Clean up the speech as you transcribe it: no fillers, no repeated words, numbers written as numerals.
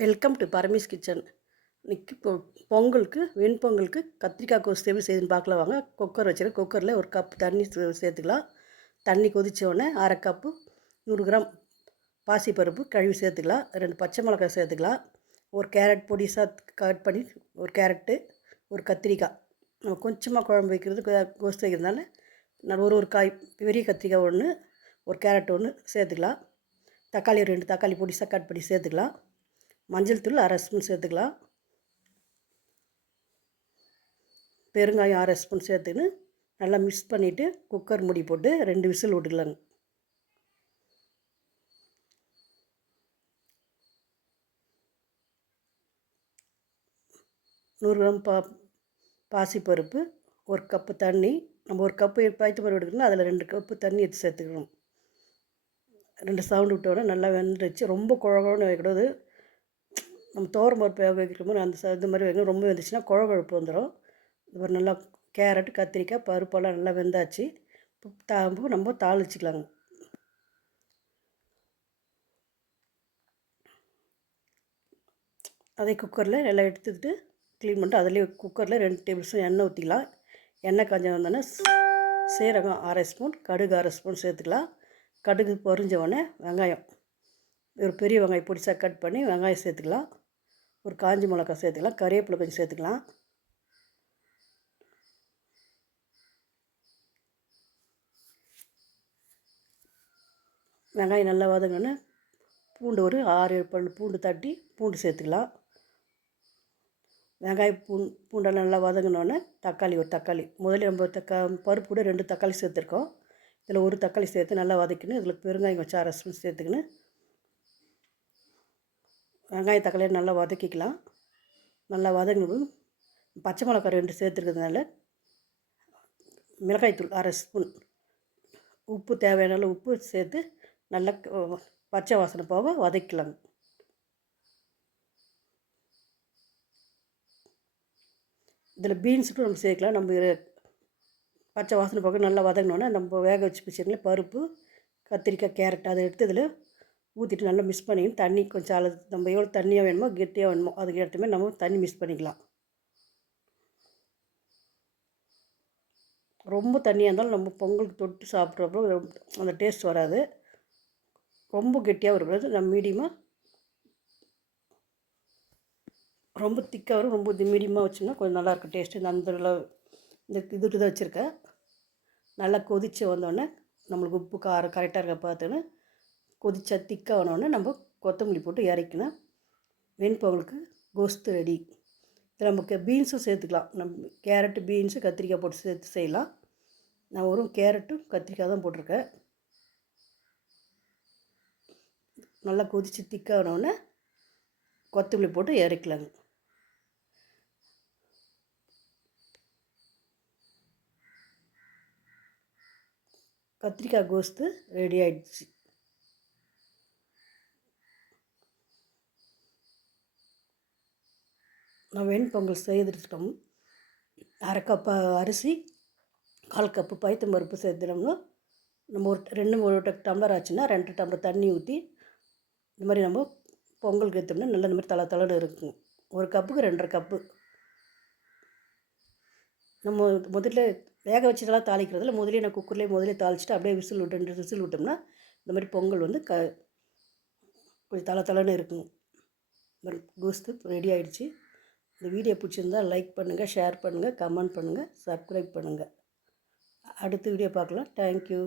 Welcome to Paramesh kitchen. இன்னைக்கு பொங்கலுக்கு வெண்பொங்கலுக்கு கத்திரிக்காய் கோஸ் எப்படி செய்யுதுன்னு பார்க்கலாம் வாங்க. குக்கர் வச்சுருக்கேன். குக்கரில் ஒரு கப் தண்ணி சேர்த்துக்கலாம். தண்ணி கொதித்தோடனே அரை கப்பு 100 கிராம் பாசிப்பருப்பு கழுவி சேர்த்துக்கலாம். 2 பச்சை மிளகாய் சேர்த்துக்கலாம். ஒரு கேரட் பொடிசாக கட் பண்ணி ஒரு கேரட்டு, ஒரு கத்திரிக்காய். நம்ம கொஞ்சமாக குழம்பு வைக்கிறது கோஸ் வைக்கிறதுனால நான் ஒரு காய் பெரிய கத்திரிக்காய் ஒன்று, ஒரு கேரட் ஒன்று சேர்த்துக்கலாம். தக்காளி 2 தக்காளி பொடிசாக கட் பண்ணி சேர்த்துக்கலாம். மஞ்சள் தூள் அரை ஸ்பூன் சேர்த்துக்கலாம். பெருங்காயம் அரை ஸ்பூன் சேர்த்துன்னு நல்லா மிக்ஸ் பண்ணிவிட்டு குக்கர் மூடி போட்டு 2 விசில் விட்டுக்கலாங்க. நூறு கிராம் பாசிப்பருப்பு, ஒரு கப்பு தண்ணி. நம்ம ஒரு கப்பு பருப்பு எடுக்கணும்னா அதில் 2 கப்பு தண்ணி எடுத்து சேர்த்துக்கணும். 2 சவுண்டு விட்டோடனே நல்லா வெந்துடுச்சு. ரொம்ப குழகுழன்னு வைக்கூடாது. நம்ம பருப்பு வேக வைக்கிறோமோ அந்த இது மாதிரி வைக்கணும். ரொம்ப வெந்துச்சுன்னா குழகுழப்பு வந்துடும். இது நல்லா கேரட், கத்திரிக்காய், பருப்பெல்லாம் நல்லா வெந்தாச்சு. நம்ம தாளிச்சிக்கலாங்க. அதே குக்கரில் எல்லாம் எடுத்துக்கிட்டு க்ளீன் பண்ணிட்டு அதிலே குக்கரில் 2 டேபிள் ஸ்பூன் எண்ணெய் ஊற்றிக்கலாம். எண்ணெய் காஞ்ச வந்தோடனே சீரகம் அரை ஸ்பூன், கடுகு அரை ஸ்பூன் சேர்த்துக்கலாம். கடுகு பொரிஞ்ச உடனே வெங்காயம், ஒரு பெரிய வெங்காயம் பொடிசாக கட் பண்ணி வெங்காயம் சேர்த்துக்கலாம். ஒரு காஞ்சி மிளகாய் சேர்த்துக்கலாம். கறிவேப்பிலை கொஞ்சம் சேர்த்துக்கலாம். வெங்காயம் நல்லா வதங்கினோன்னே பூண்டு ஒரு 6-7 பல் பூண்டு தட்டி பூண்டு சேர்த்துக்கலாம். வெங்காயம் பூண்டெல்லாம் நல்லா வதங்கினோன்னே தக்காளி முதல்ல நம்ம பருப்பு கூட 2 தக்காளி சேர்த்துருக்கோம். இதில் ஒரு தக்காளி சேர்த்து நல்லா வதக்கின்னு இதில் பெருங்காயம் வச்சு அரை ஸ்பூன் சேர்த்துக்கின்னு வெங்காயம் தக்காளியை நல்லா வதக்கிக்கலாம். நல்லா வதங்கினதும் பச்சை மிளகாய் 2 சேர்த்துருக்கிறதுனால மிளகாய்த்தூள் அரை ஸ்பூன், உப்பு தேவையான உப்பு சேர்த்து நல்லா பச்சை வாசனை போக வதக்கலாம். இதில் பீன்ஸுக்கும் நம்ம சேர்க்கலாம். நம்ம பச்சை வாசனை போக நல்லா வதங்கினோன்னே நம்ம வேக வச்சு வச்சுருங்களேன் பருப்பு, கத்திரிக்காய், கேரட் அதை எடுத்து இதில் ஊற்றிட்டு நல்லா மிக்ஸ் பண்ணிக்கணும். தண்ணி கொஞ்சம் அளவு நம்ம எவ்வளோ தண்ணியாக வேணுமோ கெட்டியாக வேணுமோ அதுக்கு ஏற்ற மாதிரி நம்ம தண்ணி மிக்ஸ் பண்ணிக்கலாம். ரொம்ப தண்ணியாக இருந்தாலும் நம்ம பொங்கலுக்கு தொட்டு சாப்பிட்றப்போ அந்த டேஸ்ட் வராது. ரொம்ப கெட்டியாக இருக்கக்கூடாது. நம்ம மீடியமாக, ரொம்ப திக்காக வரும். ரொம்ப மீடியமாக வச்சோம்னா கொஞ்சம் நல்லாயிருக்கும் டேஸ்ட்டு. இந்த இதுக்கு தான் வச்சுருக்கேன். நல்லா கொதித்து வந்தோடனே நம்மளுக்கு உப்பு காரம் கரெக்டாக இருக்க பார்த்துன்னு கொதிச்சா திக்காக ஆனோடனே நம்ம கொத்தமல்லி போட்டு இறக்கணும். வெண்பொங்கலுக்கு கோஸ்து ரெடி. இதில் நமக்கு பீன்ஸும் சேர்த்துக்கலாம். நம்ம கேரட்டு, பீன்ஸு, கத்திரிக்காய் போட்டு சேர்த்து செய்யலாம். நான் ஒரு கேரட்டும் கத்திரிக்காய் தான் போட்டிருக்கேன். நல்லா கொதித்து திக்கானோடனே கொத்தமல்லி போட்டு இறக்கலாங்க. கத்திரிக்காய் கோஸ்து ரெடி ஆகிடுச்சு. நான் வெண்பொங்கல் செய்துட்டோம். அரை கப்பு அரிசி, 1/4 கப்பு பைத்தம்பருப்பு சேர்த்துனோம்னா நம்ம ஒரு டம்ளர் ஆச்சுன்னா 2 டம்ளர் தண்ணி ஊற்றி இந்த மாதிரி நம்ம பொங்கலுக்கு ஏற்றோம்னா நல்லா இந்த மாதிரி தளன்னு இருக்குங்க. ஒரு கப்புக்கு 2.5 கப்பு. நம்ம முதல்ல வேக வச்சுட்டெல்லாம் தாளிக்கிறதில்ல. முதலே நான் குக்கர்லேயே தாளிச்சிட்டு அப்படியே விசில் விட்டு 2 விசில் விட்டோம்னா இந்த மாதிரி பொங்கல் வந்து கொஞ்சம் தளன்னு இருக்குங்க. கோஸ்து ரெடி ஆகிடுச்சு. இந்த வீடியோ பிடிச்சிருந்தால் லைக் பண்ணுங்கள், ஷேர் பண்ணுங்கள், கமெண்ட் பண்ணுங்கள், சப்ஸ்கிரைப் பண்ணுங்கள். அடுத்த வீடியோ பார்க்கலாம். தேங்க்யூ.